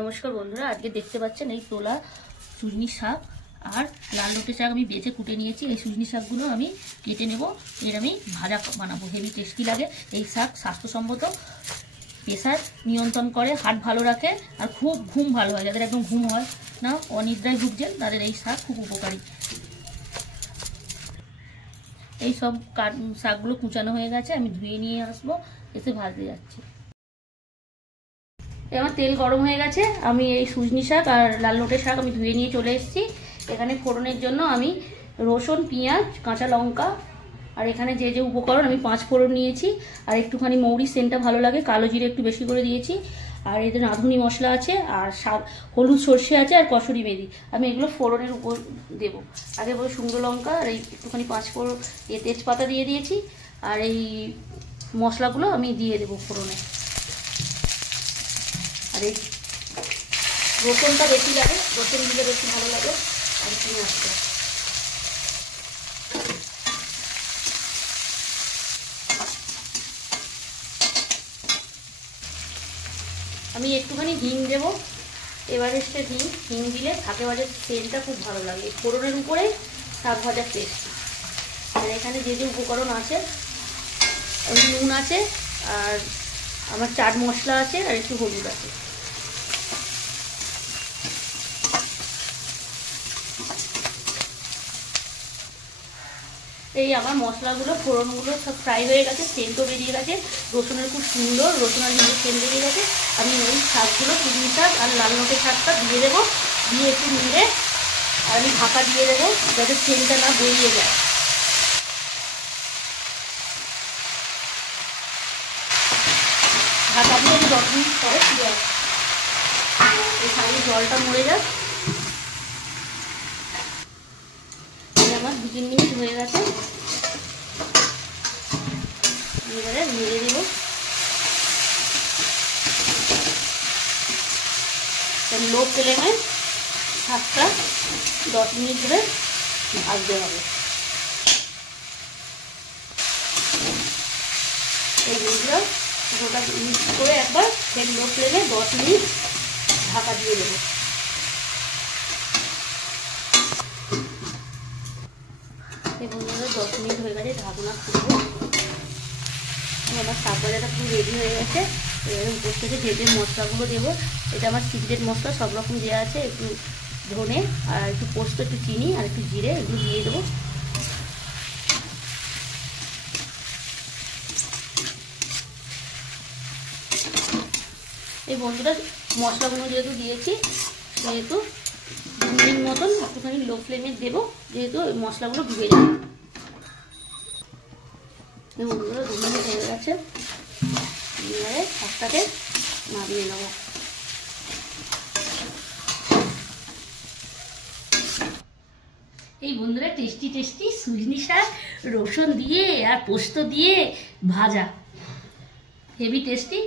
নমস্কার বন্ধুরা, আজকে দেখতে পাচ্ছেন এই তোলা সুজনি শাক আর লাল লোটে শাক আমি বেছে কুটে নিয়েছি। এই সুজনি শাকগুলো আমি কেটে নেব, এর আমি ভাজা বানাবো। হেভি টেস্টি লাগে এই শাক, স্বাস্থ্যসম্মত, প্রেসার নিয়ন্ত্রণ করে, হার্ট ভালো রাখে আর খুব ঘুম ভালো হয়। যাদের একদম ঘুম হয় না, অনিদ্রায় ভুগছেন, তাদের এই শাক খুব উপকারী। এই সব শাকগুলো কুচানো হয়ে গেছে, আমি ধুয়ে নিয়ে আসবো, এসে ভাজতে যাচ্ছি। আমার তেল গরম হয়ে গেছে, আমি এই সুজনি শাক আর লাল লোটে শাক আমি ধুয়ে নিয়ে চলে এসেছি। এখানে ফোড়নের জন্য আমি রসুন, পেঁয়াজ, কাঁচা লঙ্কা আর এখানে যে যে উপকরণ আমি 5 ফোড়ন নিয়েছি আর একটুখানি মৌরি সেন্টটা ভালো লাগে, কালো জিরে একটু বেশি করে দিয়েছি আর এতে রাঁধুনি মশলা আছে আর হলুদ সর্ষে আছে আর কসুরি মেথি। আমি এগুলো ফোড়নের উপর দেবো। আগে বলে শুকনো লঙ্কা আর এই একটুখানি 5 ফোড়ন তেজপাতা দিয়ে দিয়েছি আর এই মশলাগুলো আমি দিয়ে দেবো ফোড়নে। আর এই রসুনটা বেশি লাগে, রসুন দিলে বেশি ভালো লাগে। আর পেঁয়াজটা আমি একটুখানি হিং দেবো, এভারেস্টের হিং দিলে শাকে ভাজার তেলটা খুব ভালো লাগে। ফোড়নের উপরে শাক ভাজার টেস্ট। আর এখানে যে যে উপকরণ আছে, নুন আছে আর আমার চাট মশলা আছে আর একটু হলুদ আছে। এই আমার মশলাগুলো, ফোড়নগুলো সব ফ্রাই হয়ে গেছে, সেন্টও বেরিয়ে গেছে, রসুনের খুব সুন্দর রসুন আর হিঁড়ে সেন্ট বেরিয়ে গেছে। আমি ওই শাকগুলো, সুজনি শাক আর লাল লোটে শাকটা দিয়ে দেবো, দিয়ে একটু নেড়ে আর আমি ঢাকা দিয়ে দেবো যাতে সেন্টটা না বেরিয়ে যায়। ঢাকা দিয়ে 10 মিনিট পরে ফিরে আসবো। এই শাকের জলটা মরে যাক। আমার 2-3 মিনিট হয়ে গেছে, এবারে নেড়ে দেব। লো ফ্লেমে শাকটা 10 মিনিট ধরে ভাজতে হবে। এইগুলো গোটা মিক্স করে একবার ফের লো ফ্লেমে 10 মিনিট ঢাকা দিয়ে দেবো। এই বন্ধুরা 10 মিনিট হয়ে গেছে, ঢাকনা খুলবো। আমার শাক ভাজাটা পুরো রেডি হয়ে গেছে। এবারে উপর থেকে যে যে মশলাগুলো দেবো, এটা আমার সিক্রেট মশলা, সব রকম দেওয়া আছে। একটু ধনে আর একটু পোস্ত, একটু চিনি আর একটু জিরে, এগুলো দিয়ে দেবো। এই বন্ধুরা মশলাগুলো যেহেতু দিয়েছি, সেহেতু 2 মিনিট মতন একটুখানি লো ফ্লেমে দেবো, যেহেতু ওই মশলাগুলো ডুবে যাবে। এই বন্ধুরা 2 মিনিট হয়ে গেছে, এবারে শাকটাকে নামিয়ে নেবো। এই বন্ধুরা টেস্টি টেস্টি সুজনি শাক রসুন দিয়ে আর পোস্ত দিয়ে ভাজা, হেভি টেস্টি।